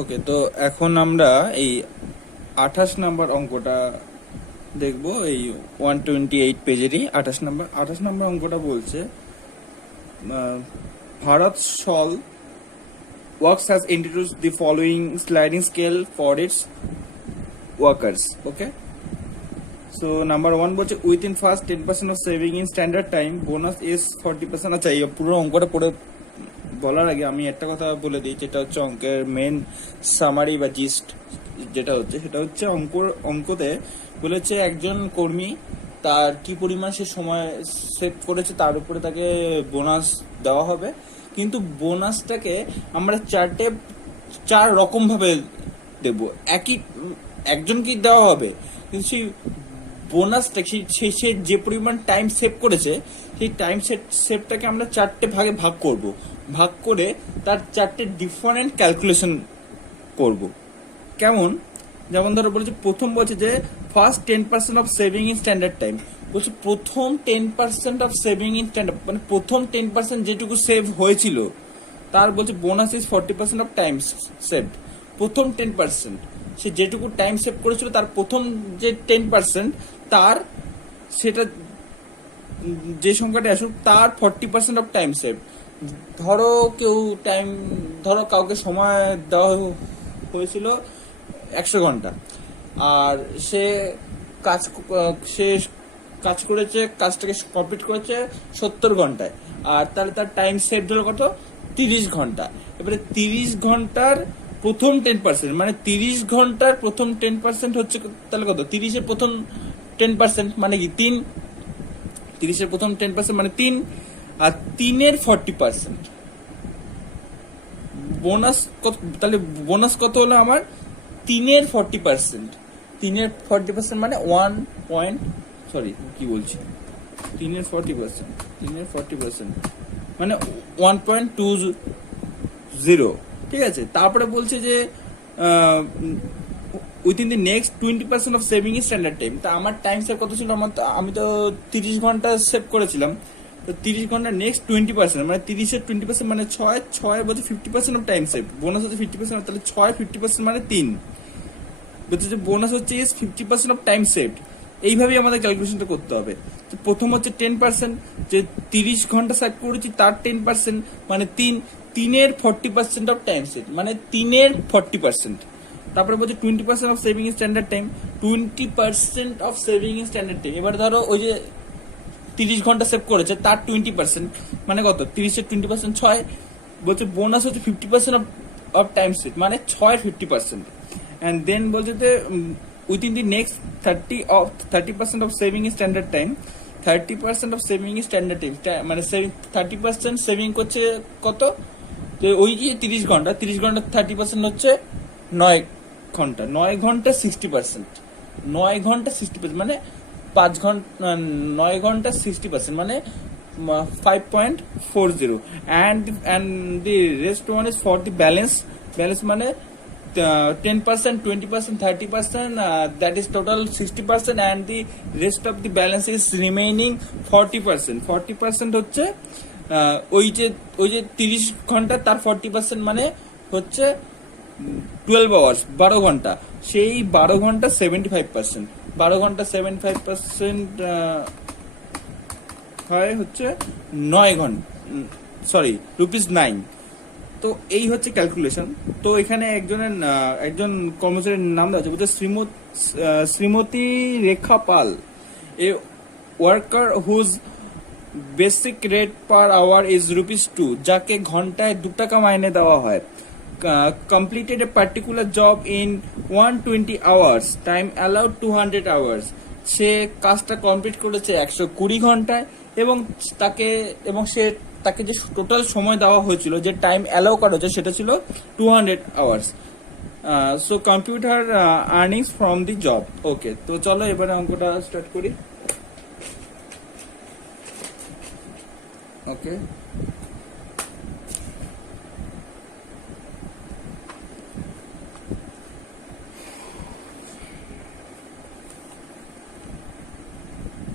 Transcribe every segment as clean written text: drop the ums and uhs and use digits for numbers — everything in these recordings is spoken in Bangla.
ওকে, তো এখন আমরা এই 28 নম্বর অঙ্কটা দেখবো। এই 128 পেজেরই 28 নম্বর অঙ্কটা বলছে ভারত সল works has introduced the following sliding scale for its workers. Okay, so number 1 বলছে within first 10% of saving in standard time bonus is 40%। আচ্ছা, এই পুরো অঙ্কটা পড়ে বলার আগে আমি একটা কথা বলে দিই, যেটা হচ্ছে অঙ্কের মেন সামারি বা জিস্ট যেটা হচ্ছে, সেটা হচ্ছে অঙ্কতে বলেছে একজন কর্মী তার কি পরিমাণ সে সময় সেভ করেছে তার উপরে তাকে বোনাস দেওয়া হবে। কিন্তু বোনাসটাকে আমরা চার রকম ভাবে দেব। একজনকে দেওয়া হবে, কিন্তু সেই বোনাসটা সে যে পরিমাণ টাইম সেভ করেছে সেই টাইম সেভটাকে আমরা 4টে ভাগে ভাগ করব। ভাগ করে তার 4টে ডিফারেন্ট ক্যালকুলেশন করব। কেমন? যেমন ধরো বলেছে, প্রথম বলছে যে first 10% of saving in standard time. বলছে প্রথম 10% অফ সেভিং ইন স্ট্যান্ডার্ড, মানে প্রথম 10% যেটুকু সেভ হয়েছিল তার বলছে bonus is 40% of time save. প্রথম 10% সে যেটুকু টাইম সেভ করেছিল তার প্রথম যে 10% তার সেটা যে সংখ্যাটা আসুক তার 40% অফ টাইম সেভ। ধরো কাউকে সময় দেওয়া হয়েছিল 100 ঘন্টা, আর সে কাজ সে কাজ করেছে, কাজটাকে কমপ্লিট করেছে 70 ঘন্টায়, আর তাহলে তার টাইম সেভ হলো কত? 30 ঘন্টা। এবারে 30 ঘন্টার প্রথম 10%, মানে 30 ঘন্টার প্রথম 10% হচ্ছে তাহলে কত? 30-এর প্রথম 10% মানে কি 3। 30-এর প্রথম 10% মানে 3, আর 3-এর 40% বোনাস কত? তাহলে বোনাস কত হলো আমার? 3-এর 40%। 3-এর 40% মানে 3-এর 40%, 3-এর 40% মানে 1.20। ঠিক আছে, তারপরে বলছে যে within the next 20% of saving is standard time. তা আমার টাইম সেভ কত ছিল? আমি তো 30 ঘন্টা সেভ করেছিলাম। তো 30 ঘন্টা নেক্সট 20%, মানে 30-এর 20% মানে 6 বলছে 50% অফ টাইম সেভ। বোনাস হচ্ছে 50%, তাহলে 50% মানে 3। বলছে যে বোনাস হচ্ছে ইজ 50% অফ টাইম সেভড। এইভাবেই আমাদের ক্যালকুলেশনটা করতে হবে। তো প্রথম হচ্ছে 10%, যে 30 ঘন্টা সেভ করেছি তার 10% মানে 3। 3-এর 40% অফ টাইম সেভ মানে 3-এর 40%। তারপরে বলছে 20% of saving in standard time. 20% of saving in standard time. এবার ধরো ওই যে 30 ঘন্টা সেভ করেছে তার 20% মানে কত? 30-এর 20% 6। বলছে বোনাস হচ্ছে 50% অফ টাইম সেভ মানে 6-এর 50%। অ্যান্ড দেন বলছে যে within the next 30% of saving in standard time. 30% of saving in standard time মানে 30% সেভিং করছে কত? তো ওই যে 30 ঘন্টা, 30 ঘন্টা 30% হচ্ছে 9 ঘন্টা। 9 ঘন্টা 60%। 9 ঘন্টা 60% মানে 5 ঘন্টা। 9 ঘন্টা 60% মানে 5.40। and the rest one is for the balance মানে 10%, 20%, 30%, that is total 60%, and the rest of the balance is remaining 40%। 40% হচ্ছে ওই যে 30 ঘন্টা তার 40% মানে হচ্ছে 12 আওয়ার্স, 12 ঘন্টা। সেই 12 ঘন্টা 75%। 12 ঘন্টা 75% হয় হচ্ছে 9 ঘন্টা, সরি ₹9। তো এই হচ্ছে ক্যালকুলেশন। তো এখানে একজন কর্মচারীর নাম দেওয়া আছে, বলছে Shrimati Rekha Pal, a worker whose basic rate per hour is ₹2, যাকে ঘন্টায় 2 টাকা মাইনে দেওয়া হয়। Completed a particular job in 120 hours, time allowed 200 hours. সে কাজটা কমপ্লিট করেছে 120 ঘন্টায়, এবং তাকে যে টোটাল সময় দেওয়া হয়েছিল, যে টাইম অ্যালাউ করা হয়েছে, সেটা ছিল 200 hours. So computer earnings from the job. Okay, তো চলো এবারে অঙ্কটা স্টার্ট করি। Okay,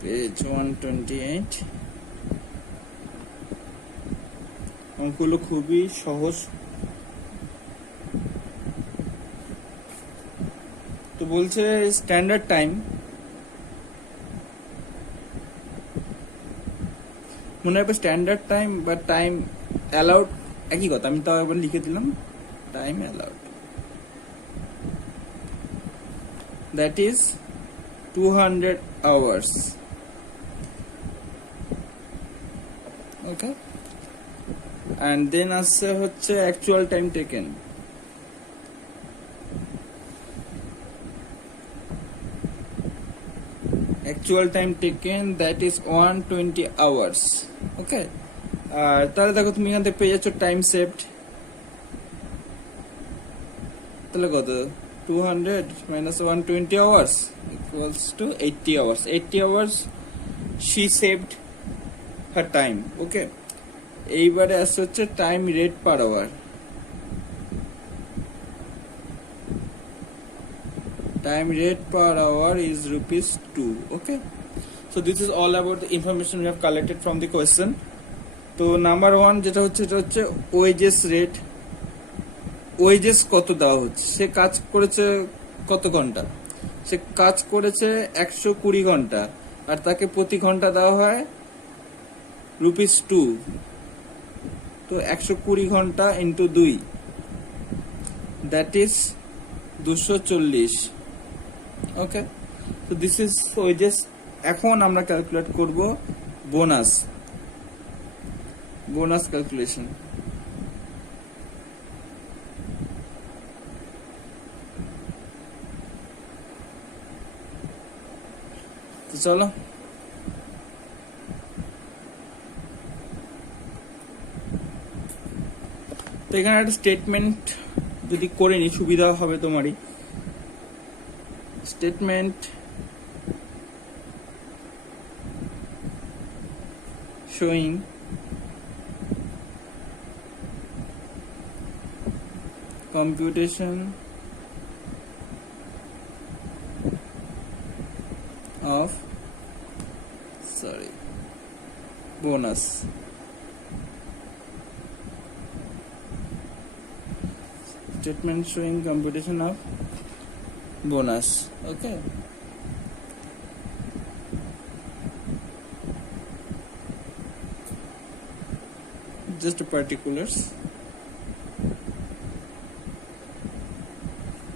page 128। অঙ্কগুলো খুবই সহজ। তো বলছে স্ট্যান্ডার্ড টাইম, মনে হবে স্ট্যান্ডার্ড টাইম বা টাইম অ্যালাউড একই কথা, আমি তাও একবার লিখে দিলাম time allowed, that is 200 hours. Okay, and then আসছে হচ্ছে actual time taken, actual time taken that is 120 hours. Okay, আর তাহলে দেখো তুমি এখান থেকে পেয়ে যাচ্ছ টাইম সেভড, তাহলে কত 200 minus 120 hours equals to 80 hours. 80 hours she saved her time. Okay, এইবারে আসছে হচ্ছে time rate per hour, time rate per hour is ₹2. Okay, so this is all about the information we have collected from the question. তো নাম্বার 1 যেটা হচ্ছে এটা হচ্ছে ওয়েজেস রেট, ওয়েজেস কত দেওয়া হচ্ছে, সে কাজ করেছে কত ঘন্টা, সে কাজ করেছে 120 ঘন্টা আর তাকে প্রতি ঘন্টা দেওয়া হয় ₹2, তো 120 ঘন্টা ইন্টু 2 দ্যাট ইজ 240. ওকে, তো দিস ইজ ওয়েজেস। এখন আমরা ক্যালকুলেট করব বোনাস, বোনাস ক্যালকুলেশন। তো চলো, তো এখানে একটা স্টেটমেন্ট যদি করে নি সুবিধা হবে তোমারই। Statement showing computation of bonus. Statement showing computation of bonus. Okay, just particulars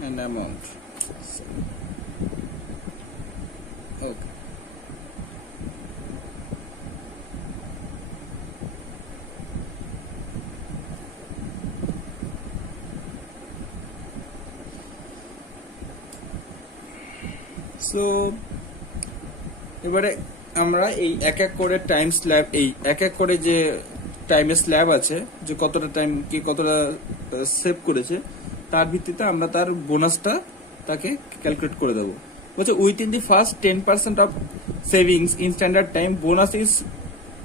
and amount. Okay, so এবারে আমরা এই এক এক করে টাইম স্ল্যাব, এই এক এক করে যে টাইমের স্ল্যাব আছে, যে কতটা টাইম কি কতটা সেভ করেছে, তার ভিত্তিতে আমরা তার বোনাসটা তাকে ক্যালকুলেট করে দেবো। বলছে within the first 10% of savings in standard time bonus is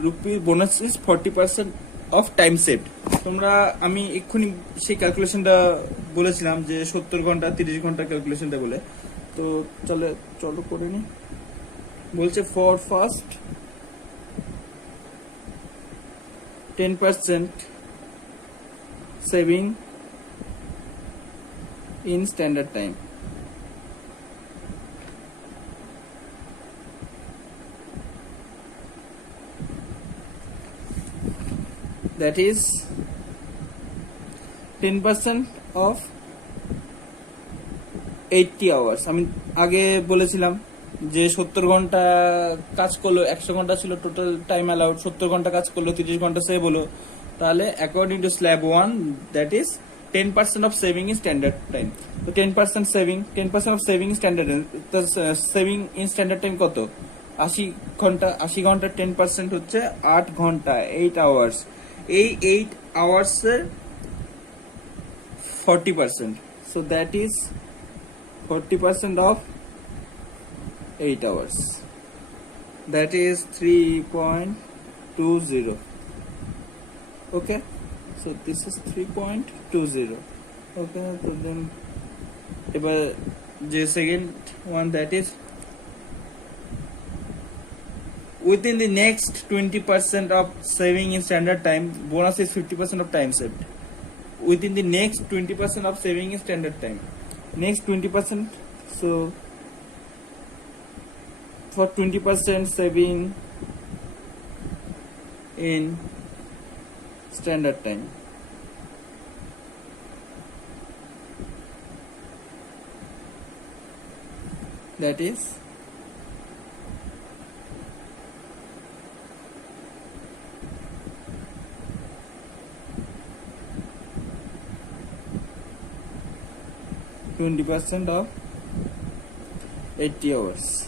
40% of time saved. তোমরা আমি এক্ষুনি সেই ক্যালকুলেশনটা বলেছিলাম যে 70 ঘন্টা 30 ঘন্টা ক্যালকুলেশনটা বলে, তো চলো করে নি। বলছে for first 10% saving in standard time. That is 10% of 80 hours. আমি আগে বলেছিলাম যে 70 ঘন্টা কাজ করলো, 100 ঘন্টা ছিল টোটাল টাইম অ্যালাউড, 70 ঘন্টা কাজ করলো, 30 ঘন্টা সেভ হলো, তাহলে according to slab 1 that is 10% of saving in standard time. তো 10% saving, 10% of saving standard, saving in standard time কত? 80 ঘন্টা, 80 ঘন্টার 10% হচ্ছে 8 ঘন্টা, 8 আওয়ার্স। এই 8 আওয়ার্সের 40%, so that is 40% of 8 hours, that is 3.20. Okay, so this is 3.20. Okay, so then এবার যে second one, that is within the next 20% of saving in standard time, bonus is 50% of time saved. Within the next 20% of saving in standard time, next 20% So for 20% saving in standard time, that is %20 of 80 hours,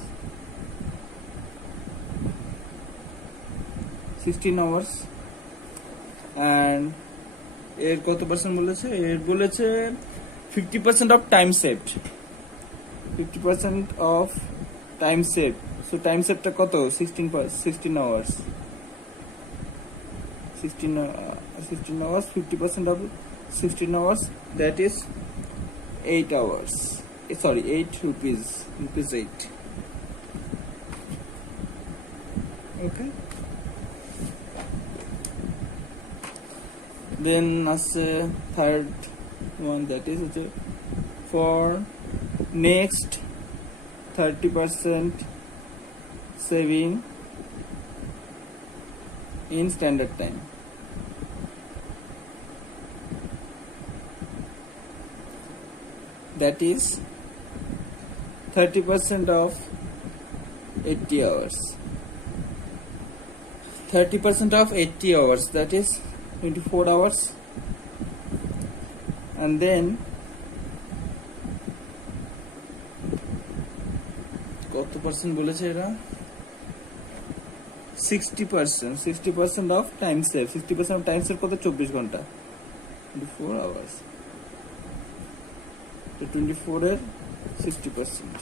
16 hours, and এর কত পার্সেন্ট বলেছে? এর বলেছে 50% of time saved, 50% of time saved. So time saved টা কত? 16 hours, 16 hours, 50% of 16 hours, that is 8 hours. Sorry, 8 rupees 8. Okay, then as a third one, that is for next 30% saving in standard time. That is 30% of 80 hours. 30% of 80 hours, that is 24 hours. And then কত পার্সেন্ট বলেছে এরা? 60% of time save. 60% of time save কত? 24 ঘন্টা, 24 hours. 24 এর 60%,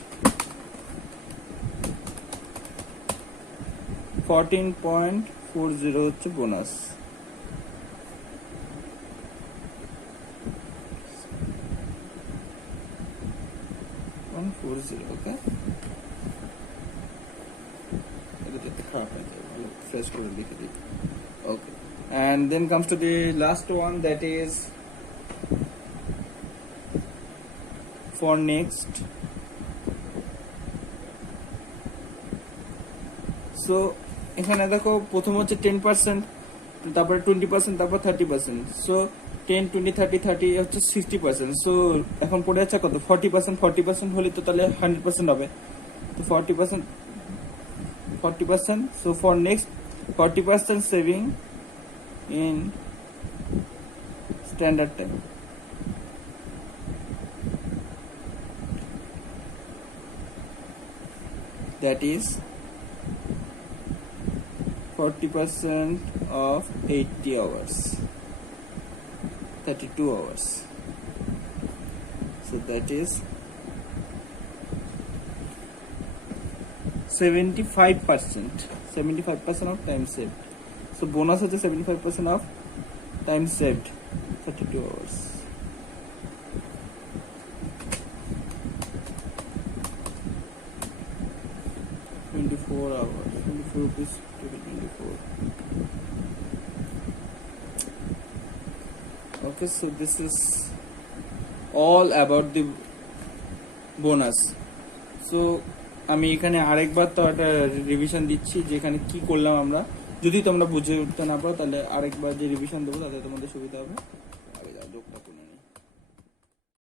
14.40 হচ্ছে বোনাস। ওকে, এটা খারাপ হয়ে যাবে, ভালো ফ্রেশ করে লিখে দিই। ওকে, and then comes to the last one, that is for next. So এখানে দেখো প্রথম হচ্ছে 10%, তারপরে 20%, তারপর 30%. So 10, 20, 30 হচ্ছে 60%. So এখন পড়ে যাচ্ছে কত? 40% হলে তো তাহলে 100% হবে। তো 40%. So for next 40% saving in standard time. That is 40% of 80 hours, 32 hours. So that is 75% of time saved. So bonus is 75% of time saved, 32 hours. hours, 24 rupees to 24. Okay, so this is all about the bonus. So আমি এখানে আরেকবার তো একটা রিভিশন দিচ্ছি যে এখানে কি করলাম আমরা। যদি তোমরা বুঝে উঠতে না পারো তাহলে আরেকবার যে রিভিশন দেবো তাতে তোমাদের সুবিধা হবে। আগে যাও যোগটা